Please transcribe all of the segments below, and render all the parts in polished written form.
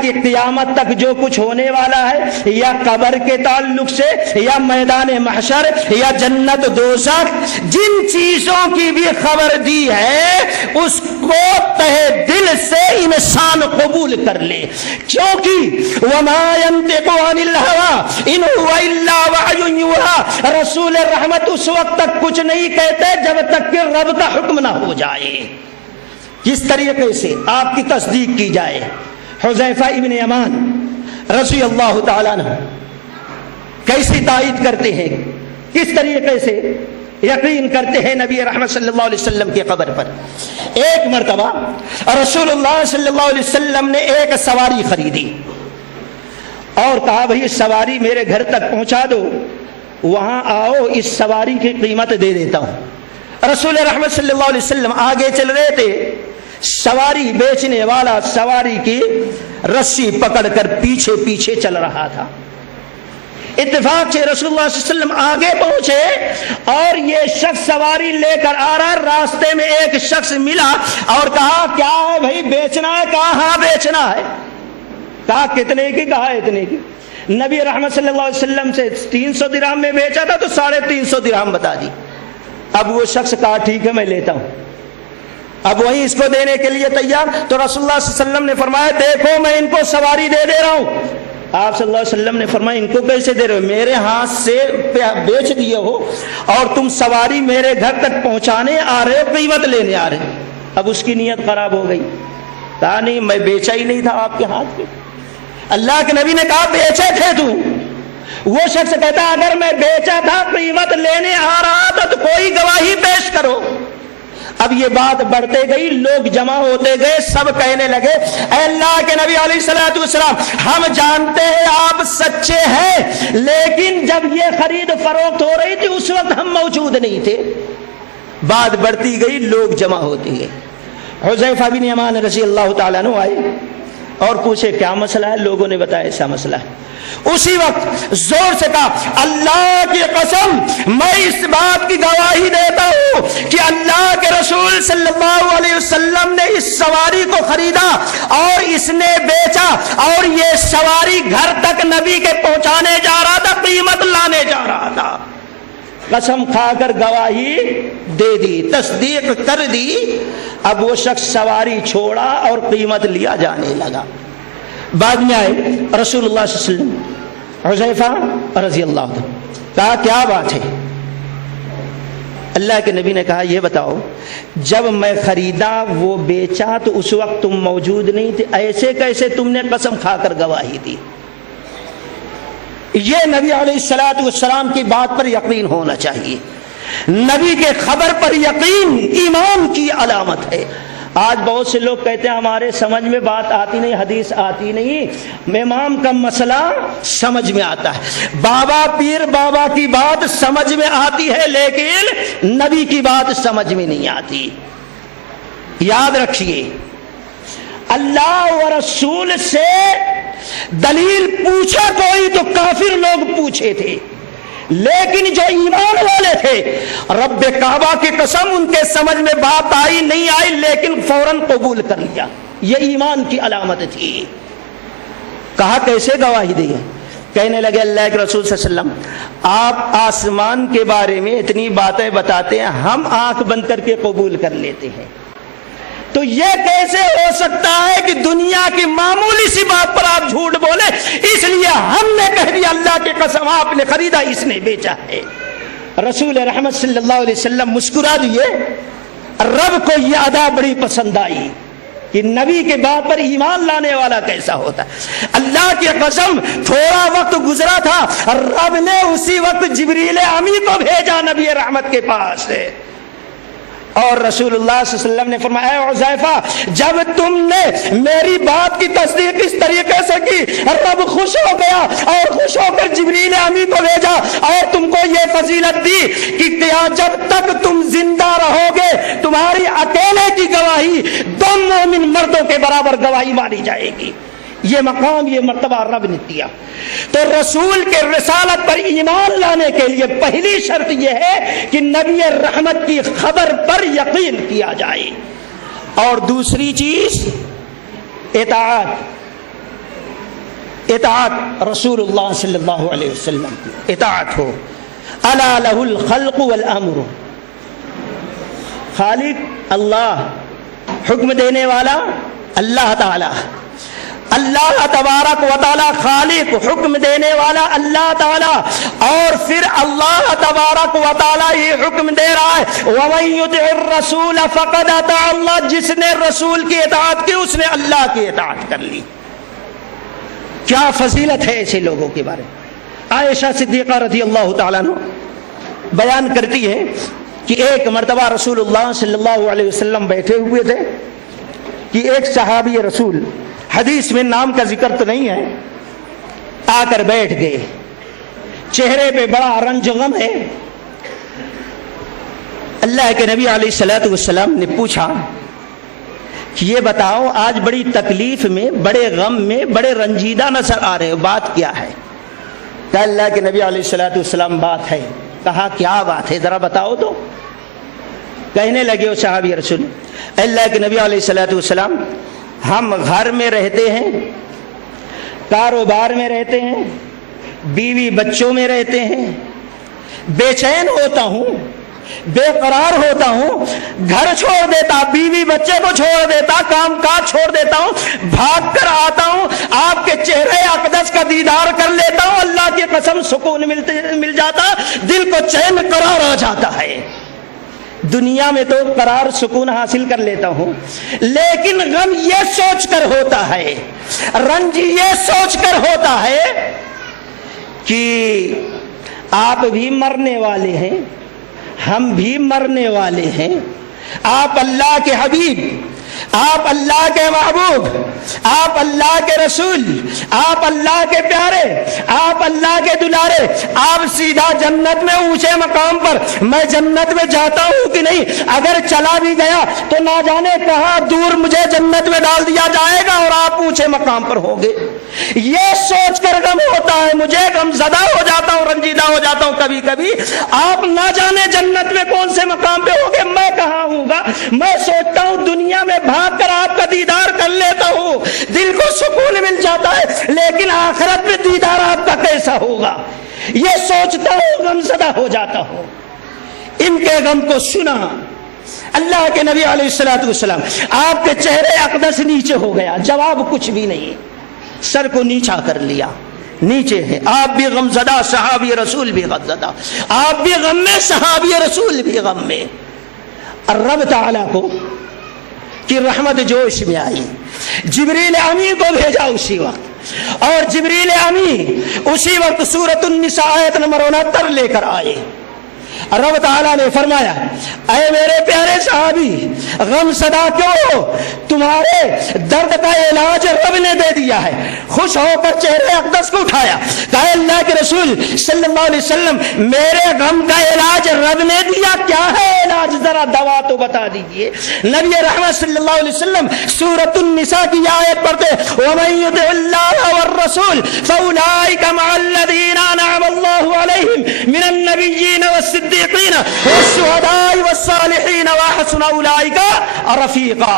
کہ قیامت تک جو کچھ ہونے والا ہے یا قبر کے تعلق سے یا میدان محشر یا جنت دوزخ جن چیزوں کی بھی خبر دی ہے اس کو تہ دل سے انسان قبول کر لے، کیونکہ وما ينطق عن الهوى ان هو الا وحی یوحی، رسول رحمت اس وقت تک کچھ نہیں کہتے جب تک کہ رب کا حکم نہ ہو جائے۔ کس طریقے سے آپ کی تصدیق کی جائے؟ حذیفہ ابن یمان رضی اللہ تعالیٰ عنہ کیسی تائید کرتے ہیں، کس طریقے سے یقین کرتے ہیں نبی رحمت صلی اللہ علیہ وسلم کی قبر پر۔ ایک مرتبہ رسول اللہ صلی اللہ علیہ وسلم نے ایک سواری خریدی اور کہا بھئی سواری میرے گھر تک پہنچا دو، وہاں آؤ اس سواری کی قیمت دے دیتا ہوں۔ رسول رحمت صلی اللہ علیہ وسلم آگے چل رہے تھے، سواری بیچنے والا سواری کی رسی پکڑ کر پیچھے پیچھے چل رہا تھا۔ اتفاق سے رسول اللہ صلی اللہ علیہ وسلم آگے پہنچے اور یہ شخص سواری لے کر آ رہا، راستے میں ایک شخص ملا اور کہا کیا ہے بھائی بیچنا ہے؟ کہا ہاں بیچنا ہے۔ کہا کتنے کی؟ کہا اتنے کی۔ نبی رحمت صلی اللہ علیہ وسلم سے 300 درہم میں بیچا تھا تو 350 درہم بتا دی۔ اب وہ شخص کہا ٹھیک ہے میں لیتا ہوں، اب وہیں اس کو دینے کے لیے تیار۔ تو رسول اللہ صلی اللہ علیہ وسلم نے فرمایا دیکھو میں ان کو سواری دے دے رہا ہوں۔ آپ صلی اللہ علیہ وسلم نے فرمایا ان کو کیسے دے رہے ہو؟ میرے ہاتھ سے بیچ دیے ہو اور تم سواری میرے گھر تک پہنچانے آ رہے ہو، قیمت لینے آ رہے ہو۔ اب اس کی نیت خراب ہو گئی، کہا نہیں میں بیچا ہی نہیں تھا آپ کے ہاتھ پہ۔ اللہ کے نبی نے کہا بیچے تھے تو؟ وہ شخص کہتا اگر میں بیچا تھا قیمت لینے آ رہا تھا تو کوئی گواہی پیش کرو۔ اب یہ بات بڑھتے گئی، لوگ جمع ہوتے گئے، سب کہنے لگے اے اللہ کے نبی علیہ الصلوۃ والسلام ہم جانتے ہیں آپ سچے ہیں، لیکن جب یہ خرید فروخت ہو رہی تھی اس وقت ہم موجود نہیں تھے۔ بات بڑھتی گئی، لوگ جمع ہوتے گئے۔ حذیفہ بن یمان رضی اللہ تعالیٰ عنہ آئے اور پوچھے کیا مسئلہ ہے؟ لوگوں نے بتایا ایسا مسئلہ ہے۔ اسی وقت زور سے کہا اللہ کی قسم میں اس بات کی گواہی دیتا ہوں کہ اللہ کے رسول صلی اللہ علیہ وسلم نے اس سواری کو خریدا اور اس نے بیچا اور یہ سواری گھر تک نبی کے پہنچانے جا رہا تھا، قیمت لانے جا رہا تھا۔ قسم کھا کر گواہی دے دی، تصدیق کر دی۔ اب وہ شخص سواری چھوڑا اور قیمت لیا جانے لگا۔ بعد میں آئے رسول اللہ صلی اللہ علیہ وسلم، حذیفہ رضی اللہ عنہ، کہا کیا بات ہے؟ اللہ کے نبی نے کہا یہ بتاؤ جب میں خریدا وہ بیچا تو اس وقت تم موجود نہیں تھے، ایسے کیسے تم نے قسم کھا کر گواہی دی؟ یہ نبی علیہ الصلوۃ والسلام کی بات پر یقین ہونا چاہیے۔ نبی کے خبر پر یقین ایمان کی علامت ہے۔ آج بہت سے لوگ کہتے ہیں ہمارے سمجھ میں بات آتی نہیں، حدیث آتی نہیں، امام کا مسئلہ سمجھ میں آتا ہے، بابا پیر بابا کی بات سمجھ میں آتی ہے لیکن نبی کی بات سمجھ میں نہیں آتی۔ یاد رکھیے اللہ و رسول سے دلیل پوچھا کوئی تو کافر لوگ پوچھے تھے، لیکن جو ایمان والے تھے رب کعبہ کی قسم ان کے سمجھ میں بات آئی نہیں آئی لیکن فوراً قبول کر لیا، یہ ایمان کی علامت تھی۔ کہا کیسے گواہی دی؟ کہنے لگے اللہ کے رسول صلی اللہ علیہ وسلم آپ آسمان کے بارے میں اتنی باتیں بتاتے ہیں، ہم آنکھ بند کر کے قبول کر لیتے ہیں، تو یہ کیسے ہو سکتا ہے کہ دنیا کی معمولی سی بات پر آپ جھوٹ بولے؟ اس لیے ہم نے کہہ دیا اللہ کی قسم آپ نے خریدا اس نے بیچا ہے۔ رسول رحمت صلی اللہ علیہ وسلم مسکرا دیے۔ رب کو یہ ادا بڑی پسند آئی کہ نبی کے بات پر ایمان لانے والا کیسا ہوتا ہے۔ اللہ کی قسم تھوڑا وقت گزرا تھا، رب نے اسی وقت جبریل امی کو بھیجا نبی رحمت کے پاس ہے، اور رسول اللہ صلی اللہ علیہ وسلم نے فرمایا اے حذیفہ جب تم نے میری بات کی تصدیق اس طریقے سے کی رب خوش ہو گیا اور خوش ہو کر جبریل امی کو بھیجا اور تم کو یہ فضیلت دی کہ جب تک تم زندہ رہو گے تمہاری اکیلے کی گواہی 2 مومن مردوں کے برابر گواہی مانی جائے گی۔ یہ مقام یہ مرتبہ رب نے دیا۔ تو رسول کے رسالت پر ایمان لانے کے لیے پہلی شرط یہ ہے کہ نبی رحمت کی خبر پر یقین کیا جائے، اور دوسری چیز اطاعت، اطاعت رسول اللہ صلی اللہ علیہ وسلم کی اطاعت ہو. الا لہ الخلق والامر، خالق اللہ، حکم دینے والا اللہ تعالی، اللہ تبارک و تعالی خالق، حکم دینے والا اللہ تعالی، اور پھر اللہ تبارک و تعالی یہ حکم دے رہا ہے وَمَن يُطِعِ الرَّسُولَ فَقَدْ أَطَاعَ اللَّهَ، جس نے رسول کی اطاعت کی اس نے اللہ کی اطاعت کر لی. کیا فضیلت ہے ایسے لوگوں کے بارے میں. عائشہ صدیقہ رضی اللہ تعالیٰ عنہ بیان کرتی ہے کہ ایک مرتبہ رسول اللہ صلی اللہ علیہ وسلم بیٹھے ہوئے تھے کہ ایک صحابی رسول، حدیث میں نام کا ذکر تو نہیں ہے، آ کر بیٹھ گئے. چہرے پہ بڑا رنج غم ہے. اللہ کے نبی علیہ الصلوۃ والسلام نے پوچھا کہ یہ بتاؤ آج بڑی تکلیف میں، بڑے غم میں، بڑے رنجیدہ نظر آ رہے ہو، بات کیا ہے؟ کہ اللہ کے نبی علیہ الصلوۃ والسلام بات ہے. کہا کیا بات ہے ذرا بتاؤ تو. کہنے لگے وہ صحابی رسول، اللہ کے نبی علیہ الصلوۃ والسلام ہم گھر میں رہتے ہیں، کاروبار میں رہتے ہیں، بیوی بچوں میں رہتے ہیں، بے چین ہوتا ہوں، بے قرار ہوتا ہوں، گھر چھوڑ دیتا، بیوی بچے کو چھوڑ دیتا، کام کاج چھوڑ دیتا ہوں، بھاگ کر آتا ہوں، آپ کے چہرے اقدس کا دیدار کر لیتا ہوں، اللہ کی قسم سکون مل جاتا، دل کو چین قرار آ جاتا ہے. دنیا میں تو قرار سکون حاصل کر لیتا ہوں، لیکن غم یہ سوچ کر ہوتا ہے، رنج یہ سوچ کر ہوتا ہے کہ آپ بھی مرنے والے ہیں، ہم بھی مرنے والے ہیں. آپ اللہ کے حبیب، آپ اللہ کے محبوب، آپ اللہ کے رسول، آپ اللہ کے پیارے، آپ اللہ کے دلارے، آپ سیدھا جنت میں اونچے مقام پر، میں جنت میں جاتا ہوں کہ نہیں، اگر چلا بھی گیا تو نہ جانے کہاں دور مجھے جنت میں ڈال دیا جائے گا اور آپ اونچے مقام پر ہوں گے. یہ سوچ کر غم ہوتا ہے، مجھے غم زدہ ہو جاتا ہوں، رنجیدہ ہو جاتا ہوں کبھی کبھی. آپ نہ جانے جنت میں کون سے مقام پہ ہوگے، میں کہاں ہوں گا. میں سوچتا ہوں دنیا میں بھاگ کر آپ کا دیدار کر لیتا ہوں، دل کو سکون مل جاتا ہے، لیکن آخرت میں دیدار آپ کا کیسا ہوگا یہ سوچتا ہوں، غم زدہ ہو جاتا ہوں. ان کے غم کو سنا اللہ کے نبی علیہ الصلوۃ والسلام. آپ کے چہرے اقدس نیچے ہو گیا، جواب کچھ بھی نہیں، سر کو نیچا کر لیا، نیچے ہے. آپ بھی غم زدہ، صحابی رسول بھی غم زدہ، آپ بھی غم میں، صحابی رسول بھی غم میں. رب تعالیٰ کو کی رحمت جوش میں آئی، جبریل امی کو بھیجا اسی وقت، اور جبریل امی اسی وقت سورۃ النساء آیت نمبر 69 لے کر آئے. رب تعالیٰ نے فرمایا اے میرے پیارے صحابی غم زدہ کیوں ہو، تمہارے درد کا علاج رب نے دے دیا ہے. خوش ہو کر چہرے اقدس کو اٹھایا، کہا اللہ کے رسول صلی اللہ علیہ وسلم میرے غم کا علاج رب نے دیا، کیا ہے علاج، ذرا دوا تو بتا دیجئے. نبی رحمت صلی اللہ علیہ وسلم سورۃ النساء کی آیت پڑھتے وَمَن يُطِعِ اللَّهَ وَالرَّسُولَ فَأُولَٰئِكَ مَعَ الَّذِينَ أَنْعَمَ اللَّهُ عَلَيْهِمْ مِنَ النَّبِيِّينَ وَالصِّدِّيقِينَ والشهداء والصالحين وحسن اولئك رفیقا.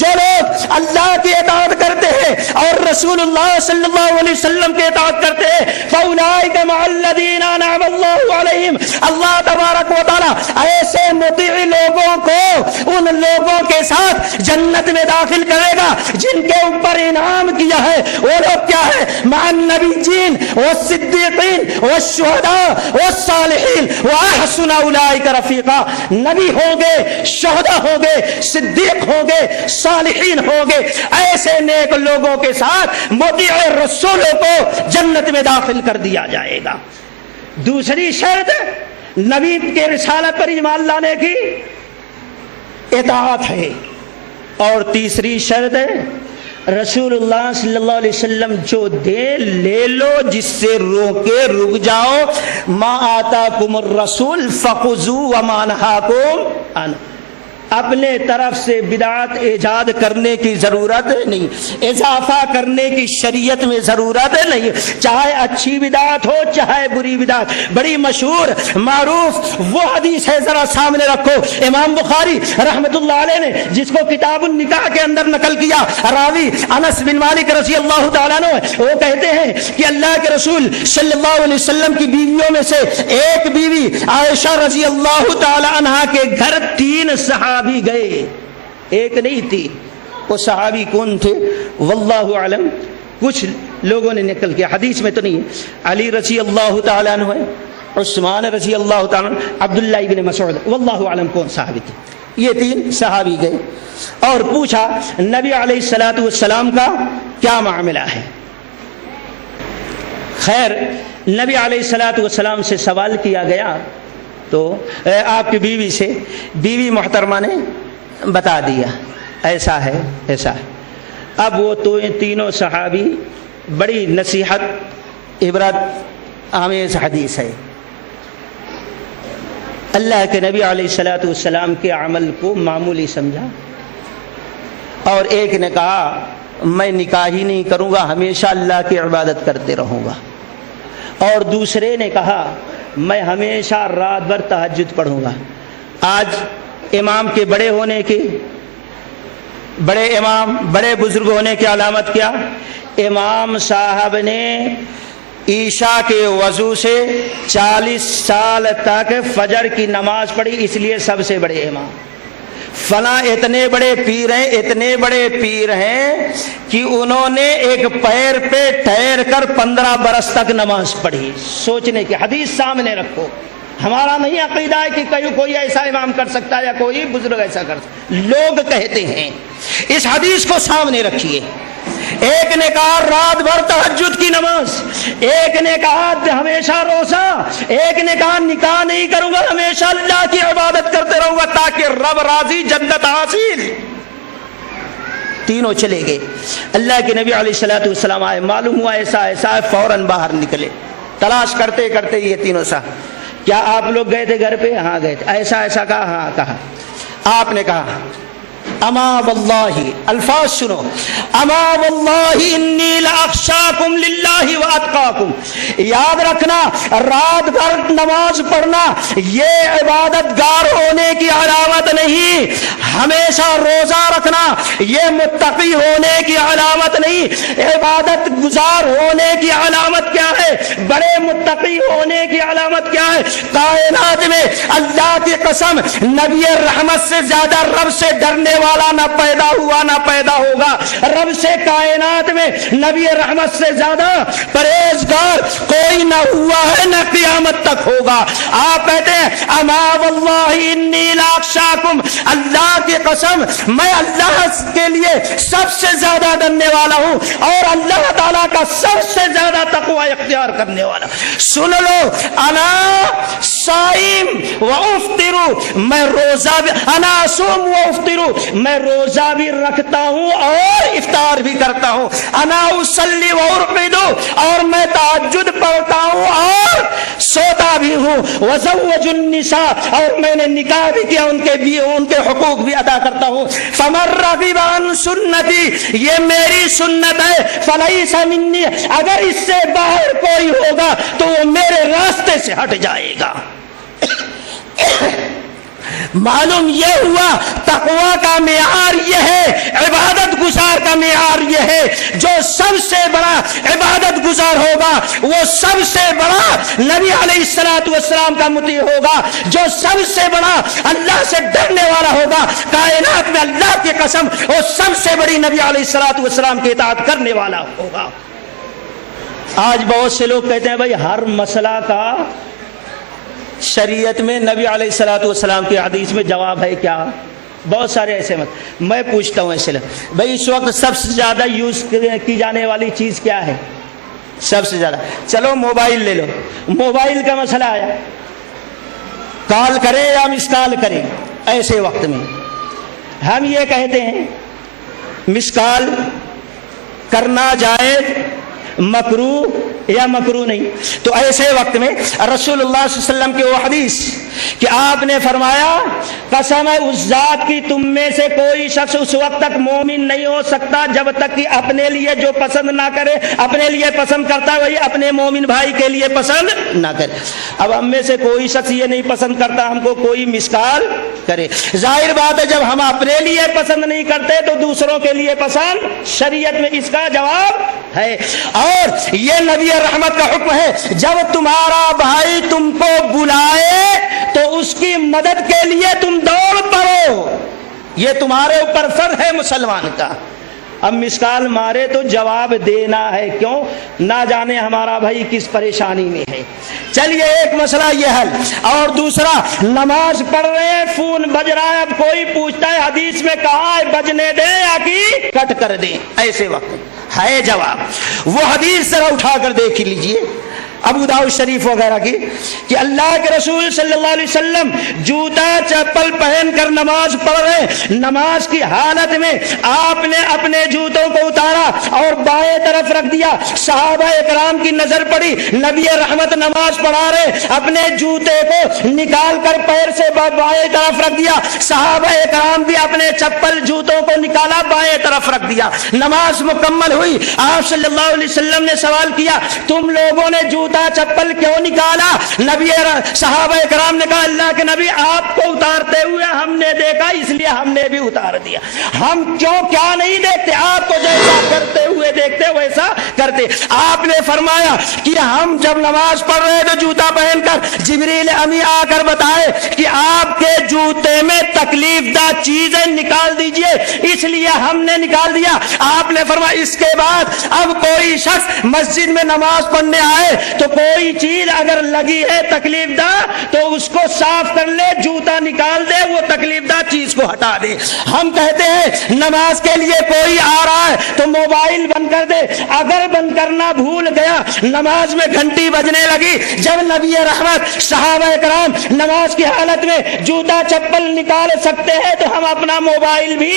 جو لوگ اللہ کی اطاعت کرتے ہیں اور رسول اللہ صلی اللہ علیہ وسلم کی اطاعت کرتے ہیں فاولئک مع الذین انعم اللہ علیہم، اللہ تبارک و تعالی ایسے مطیع لوگوں کو ان لوگوں کے ساتھ جنت میں داخل کرے گا جن کے اوپر انعام کیا ہے. وہ لوگ کیا ہے، مع النبیین والصدیقین والشہداء والصالحین وحسن اولئک رفیقا. نبی ہوں گے، شہداء ہوں گے، صدیق ہوں گے، صالحین ہوں گے، ایسے نیک لوگوں کے ساتھ مطیع رسولوں کو جنت میں داخل کر دیا جائے گا. دوسری شرط نبی کے رسالت پر ایمان لانے کی اطاعت ہے، اور تیسری شرط ہے رسول اللہ صلی اللہ علیہ وسلم جو دے لے لو، جس سے روکے رک جاؤ. ما آتاکم الرسول فخذوہ وما نہاکم عنہ. اپنے طرف سے بدعت ایجاد کرنے کی ضرورت نہیں، اضافہ کرنے کی شریعت میں ضرورت نہیں، چاہے اچھی بدعت ہو چاہے بری بدعت۔ بڑی مشہور معروف وہ حدیث ہے، ذرا سامنے رکھو، امام بخاری رحمت اللہ علیہ نے جس کو کتاب النکاح کے اندر نقل کیا، راوی انس بن مالک رضی اللہ تعالیٰ عنہ، وہ کہتے ہیں کہ اللہ کے رسول صلی اللہ علیہ وسلم کی بیویوں میں سے ایک بیوی عائشہ رضی اللہ تعالی عنہا کے گھر 3 صحابی گئے، ایک نہیں 3۔ وہ صحابی کون تھے واللہ اعلم، کچھ لوگوں نے نقل کیا، حدیث میں تو نہیں ہے۔ علی رضی اللہ تعالی عنہ ہے، عثمان رضی اللہ تعالی عنہ، عبداللہ ابن مسعود، واللہ اعلم کون صحابی تھے۔ یہ 3 صحابی گئے اور پوچھا نبی علیہ الصلوۃ والسلام کا کیا معاملہ ہے۔ خیر نبی علیہ الصلوۃ والسلام سے سوال کیا گیا تو آپ کی بیوی سے، بیوی محترمہ نے بتا دیا ایسا ہے ایسا ہے۔ اب وہ تو تینوں صحابی، بڑی نصیحت عبرت آمیز حدیث ہے، اللہ کے نبی علیہ الصلوۃ والسلام کے عمل کو معمولی سمجھا، اور ایک نے کہا میں نکاح ہی نہیں کروں گا، ہمیشہ اللہ کی عبادت کرتے رہوں گا، اور دوسرے نے کہا میں ہمیشہ رات بھر تہجد پڑھوں گا۔ آج امام کے بڑے ہونے کی، بڑے امام بڑے بزرگ ہونے کی علامت کیا؟ امام صاحب نے عشاء کے وضو سے 40 سال تک فجر کی نماز پڑھی، اس لیے سب سے بڑے امام۔ فلاں اتنے بڑے پیر ہیں، اتنے بڑے پیر ہیں کہ انہوں نے ایک پیر پہ ٹھہر کر 15 برس تک نماز پڑھی۔ سوچنے کی حدیث سامنے رکھو، ہمارا نہیں عقیدہ ہے کہ کوئی ایسا امام کر سکتا ہے یا کوئی بزرگ ایسا کر سکتا، لوگ کہتے ہیں۔ اس حدیث کو سامنے رکھیے، ایک نے کہا رات بھر تہجد کی نماز، ایک نے کہا ہمیشہ روزہ، ایک نے کہا نکاح نہیں کروں گا، ہمیشہ اللہ کی عبادت کرتے رہوں گا تاکہ رب راضی، جنت حاصل۔ تینوں چلے گئے، اللہ کے نبی علیہ الصلوۃ والسلام آئے، معلوم ہوا ایسا ایسا ہے، فوراً باہر نکلے، تلاش کرتے کرتے یہ تینوں سا، کیا آپ لوگ گئے تھے گھر پہ؟ ہاں گئے تھے۔ ایسا ایسا کہا؟ ہاں کہا۔ آپ نے کہا اما واللہ، الفاظ سنو، اما واللہ انی لاخشاکم للہ واتقاکم، یاد رکھنا رات بھر نماز پڑھنا یہ عبادت گار ہونے کی علامت نہیں، ہمیشہ روزہ رکھنا یہ متقی ہونے کی علامت نہیں، عبادت گزار ہونے کی علامت کیا ہے؟ بڑے متقی ہونے کی علامت کیا ہے؟ کائنات میں اللہ کی قسم نبی رحمت سے زیادہ رب سے ڈرنے والا نہ پیدا ہوا نہ پیدا ہوگا، رب سے کائنات میں نبی رحمت سے زیادہ پرہیزگار کوئی نہ ہوا ہے نہ قیامت تک ہوگا۔ آپ کہتے ہیں اما واللہ انی لاخشاکم، اللہ کی قسم میں اللہ کے لیے سب سے زیادہ ڈرنے والا ہوں اور اللہ تعالیٰ کا سب سے زیادہ تقوی اختیار کرنے والا۔ سن لو، انا صائم و افطر، میں روزہ بھی، انا اصوم و افطر، میں روزہ بھی رکھتا ہوں اور افطار بھی کرتا ہوں، انا اصلی و ارقد، اور میں تہجد پڑھتا ہوں اور سوتا بھی ہوں، وزوج النساء، اور میں نے نکاح بھی کیا، ان کے حقوق بھی ادا کرتا ہوں، فمن رغب عن سنتی، یہ میری سنت ہے، فلیس منی، اگر اس سے باہر کوئی ہوگا تو وہ میرے راستے سے ہٹ جائے گا۔ معلوم یہ ہوا تقوی کا معیار یہ ہے، عبادت گزار کا معیار یہ ہے، جو سب سے بڑا عبادت گزار ہوگا وہ سب سے بڑا نبی علیہ الصلوۃ والسلام کا مطیع ہوگا، جو سب سے بڑا اللہ سے ڈرنے والا ہوگا کائنات میں، اللہ کی قسم وہ سب سے بڑی نبی علیہ الصلوۃ والسلام کی اطاعت کرنے والا ہوگا۔ آج بہت سے لوگ کہتے ہیں بھائی ہر مسئلہ کا شریعت میں نبی علیہ الصلوۃ والسلام کی حدیث میں جواب ہے کیا؟ بہت سارے ایسے مت، میں پوچھتا ہوں ایسے بھائی اس وقت سب سے زیادہ یوز کی جانے والی چیز کیا ہے؟ سب سے زیادہ، چلو موبائل لے لو، موبائل کا مسئلہ آیا، کال کریں یا مس کال کریں، ایسے وقت میں ہم یہ کہتے ہیں مس کال کرنا جائز مکروہ یا مکروہ نہیں. تو ایسے وقت میں رسول اللہ صلی اللہ علیہ وسلم کی وہ حدیث کہ آپ نے فرمایا قسم ہے اس ذات کی تم میں سے کوئی شخص اس وقت تک مومن نہیں ہو سکتا جب تک کہ اپنے لیے جو پسند نہ کرے, اپنے لیے پسند کرتا ہے وہی اپنے مومن بھائی کے لیے پسند نہ کرے. اب ہم میں سے کوئی شخص یہ نہیں پسند کرتا ہم کو کوئی مسکال کرے. ظاہر بات ہے جب ہم اپنے لیے پسند نہیں کرتے تو دوسروں کے لیے پسند, شریعت میں اس کا جواب ہے. اور یہ نبی رحمت کا حکم ہے جب تمہارا بھائی تم کو بلائے تو اس کی مدد کے لیے تم دوڑ پڑو, یہ تمہارے اوپر فرض ہے مسلمان کا. اب مسکال مارے تو جواب دینا ہے, کیوں نہ جانے ہمارا بھائی کس پریشانی میں ہے. چلیے ایک مسئلہ یہ حل. اور دوسرا, نماز پڑھ رہے ہیں فون بج رہا ہے, اب کوئی پوچھتا ہے حدیث میں کہا ہے بجنے دیں یا کہ کٹ کر دیں, ایسے وقت ہے جواب. وہ حدیث ذرا اٹھا کر دیکھ لیجئے ابو داؤد شریف وغیرہ کی کہ اللہ کے رسول صلی اللہ علیہ وسلم جوتا چپل پہن کر نماز پڑھ رہے, نماز کی حالت میں آپ نے اپنے جوتوں کو اتارا اور بائیں طرف رکھ دیا. صحابہ اکرام کی نظر پڑی, نبی رحمت نماز پڑھا رہے, اپنے جوتے کو نکال کر پیر سے بائیں طرف رکھ دیا. صحابہ اکرام بھی اپنے چپل جوتوں کو نکالا بائیں طرف رکھ دیا. نماز مکمل ہوئی. آپ صلی اللہ علیہ وسلم نے سوال کیا تم لوگوں نے جوتا چپل کیوں نکالا؟ نبی صحابہ کرام نے کہا اللہ کے نبی آپ کو اتارتے ہوئے ہم نے دیکھا اس لیے ہم نے بھی اتار دیا. ہم کیا نہیں دیکھتے, آپ کو جیسا کرتے ہوئے دیکھتے ویسا کرتے. آپ نے فرمایا کہ ہم جب نماز پڑھ رہے تو جوتا پہن کر جبریل امی آ کر بتائے کہ آپ کے جوتے میں تکلیف دہ چیزیں نکال دیجئے, اس لیے ہم نے نکال دیا. آپ نے فرمایا اس کے بعد اب کوئی شخص مسجد میں نماز پڑھنے آئے تو کوئی چیز اگر لگی ہے تکلیف دہ تو اس کو صاف کر لے, جوتا نکال دے, وہ تکلیف دہ چیز کو ہٹا دے. ہم کہتے ہیں نماز کے لیے کوئی آ رہا ہے تو موبائل بند کر دے, اگر بند کرنا بھول گیا نماز میں گھنٹی بجنے لگی, جب نبی رحمت صحابہ کرام نماز کی حالت میں جوتا چپل نکال سکتے ہیں تو ہم اپنا موبائل بھی